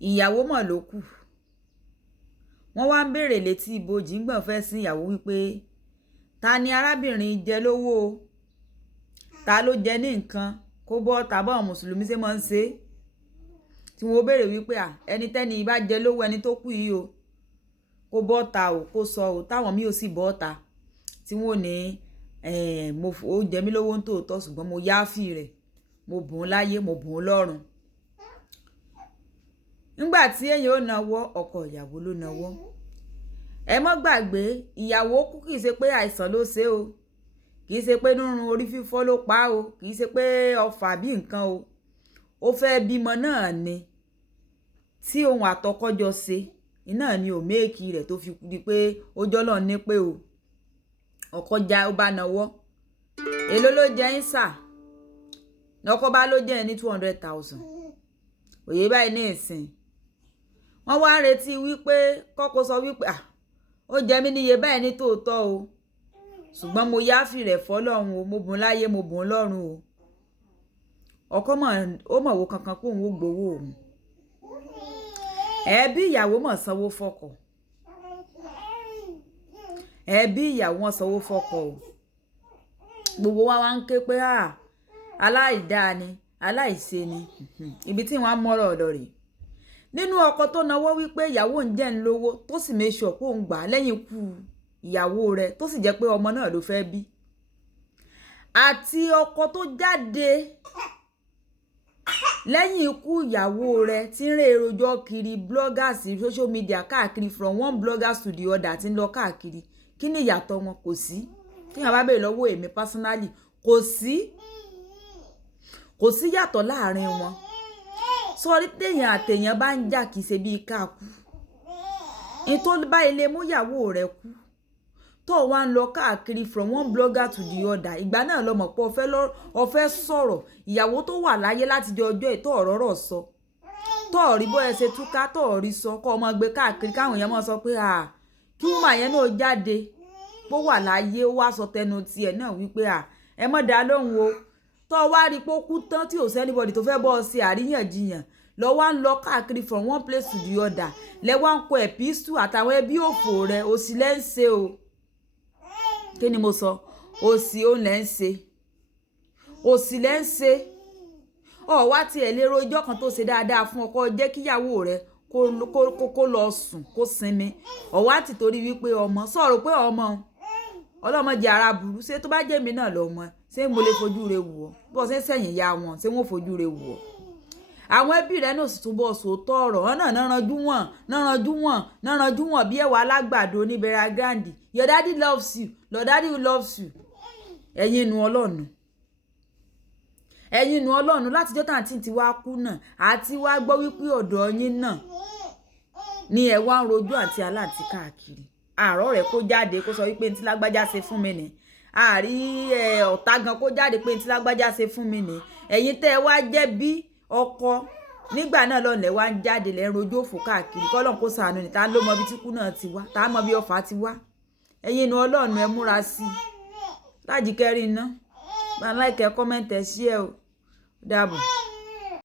ìyàwó mọ̀ ló kù. Wọ́n wá ń béèrè létí ibojì ńgbọ̀n fẹ́ sin ìyàwó wípé ta ni arábìnrin jẹ lówó o, ta ló jẹ ní nǹkan kó bọ́ tàbí àwọn mùsùlùmí ṣe máa ń ṣe, tí wọ́n béèrè wípé ẹni tẹ́ni bá jẹ lówó ẹni tó kù yìí o kó bọ́ ta o kó sọ o, táwọn míì ò sì bọ́ ta tí wọ́n ní ó jẹ mí lówó ń tòótọ́ ṣùgbọ́n mo yááfì rẹ̀, mo bùn ún láyé mo bùn ún lọ́run. Nígbà tí èèyàn ò náwó ọkọ ìyàwó ló náwó. Ẹ mọ́ gbàgbé ìyàwó kú kìí ṣe pé àìsàn ló ṣe o, kìí ṣe pé nírun orí fífọ́ ló pa o, kìí ṣe pé ọfà bí nǹkan o, ó fẹ́ bímọ náà ni tí ohun àtọkọ́jọ ṣe iná ni ò méèkì rẹ̀ tó fi di pé ó jọ́lọ̀ ní pé o ọkọ já ó bá náwó èló ló jẹ́ ń sà lọ́kọ́ bá ló jẹ́ ní 200,000 òye báyìí ní ìsìn wọ́n wá ń retí wípé kọ́kọ́ sọ wípé ó jẹ mí níye báyìí ní tòótọ́ o ṣùgbọ́n mo yááfì rẹ̀ fọ́lọ́run o, mo bùn láyé mo bùn lọ́run o. Ọkọ ó mọ̀ wo kankan pé òun ó gbowó òun. Ẹbí ìyàwó mọ̀ sanwó fọ́kọ. Ẹbí ìyàwó wọn sanwó fọ́kọ o. Gbogbo wa wá ń ké pé aláìdáa ni aláìṣe ni ibi tí wọ́n á mọ́rọ̀ ọ̀dọ̀ rẹ̀. Nínú ọkọ tó náwó wípé ìyàwó ń jẹ́ ń lówó tó sì make sure pé òun gbà lẹ́yìn ikú ìyàwó rẹ̀ tó sì jẹ́ pé ọmọ náà ló fẹ́ bí. Àti ọkọ tó jáde lẹ́yìn ikú ìyàwó rẹ̀ tí ń rè rojọ́ kiri bloggers social media káàkiri from one bloggers to the other tí ń lọ káàkiri. Kí ni ìyàtọ̀ wọn? Kò sí. Kí wọ́n bá bèèrè lọ́wọ́ èmi personally kò sí yàtọ̀ láàrin wọn. Sọrí téèyàn àtèèyàn bá ń jà kìí ṣe bíi káàkú. In tó bá ilé mú ìyàwó rẹ̀ kú tó wá ń lọ káàkiri from one blogger to the other ìgbà náà lọ mọ̀ pé o fẹ́ sọ̀rọ̀ ìyàwó tó wà láyé láti jẹ ọjọ́ ètò ọ̀rọ̀ sọ tó rí bó ẹ ṣe túká tó rí sọ kọ́ ọmọ gbé káàkiri káwọn èèyàn máa sọ pé kí wọ́n máa yẹn náà jáde bó wà láyé ó wá sọ tẹnu tiẹ̀ náà wípé ẹ mọ̀ dá lóhùn o tó wá rí pé ó kú tán tí ò sẹ́nibọ̀dì tó fẹ́ bọ́ ọ ṣe àríyànjiyàn lọ wá ń lọ káàkiri from one place to the other lẹ wá ń kọ ẹ̀písù àtàwọn ẹbí òfò rẹ̀ òsì lẹ́ ń ṣe o. Kí ni mo sọ? Òsì ó lẹ́ ń ṣe. Òsì lẹ́ ń ṣe. Wá ti ẹ̀ lè rojọ́ kan tó ṣe dáadáa fún ọkọ jẹ́ kíyàwó rẹ̀ kó lọ sùn kó sinmi. Wá ti torí wípé ọmọ sọ̀rọ̀ pé ọmọ ọlọ́mọ jẹ́ ara burú ṣé tó bá jẹ́ mi náà lọ́mọ ṣé mo lè fojú rẹ̀ wò ọ́ bó ṣe sẹ́yìn ya wọn ṣé wọ́n fojú rẹ̀ wò ọ́. Àwọn ẹbí rẹ̀ náà sì túbọ̀ sòótọ́ ọ̀rọ̀ wọn náà náranjú wọn bí ẹ̀wà alágbàdo ní Bera Grande. Your daddy loves you, your daddy loves you. Ẹ̀yin inú Ọlọ́run látijọ́ tàǹtí ti wá kú náà àti wá gbọ́ wípé ọ̀dọ̀ yín náà ni ẹ wá ń rojú àti aláǹtí káàkiri. Àárọ̀ rẹ̀ kó jáde kó sọ wípé ntí lágbájá ṣe fún mi ni. Àrí ọ̀tá gan kó jáde pé ntí lágbájá ṣe fún mi ni. Ẹ̀yin tẹ́ ẹ wá jẹ́ bí ọkọ nígbà náà lọ́nà wá ń jáde lẹ́ ń rojú òfò káàkiri kọ́lọ́n kó ṣàánú ni ta ló mọ bí tí kú náà ti wá ta mọ bí ọfà ti wá. Ẹ̀yin inú Ọlọ́run ẹ múra sí i. Lájìkẹ́rì iná bá ń like ẹ comment ẹ share o. Dàbọ̀.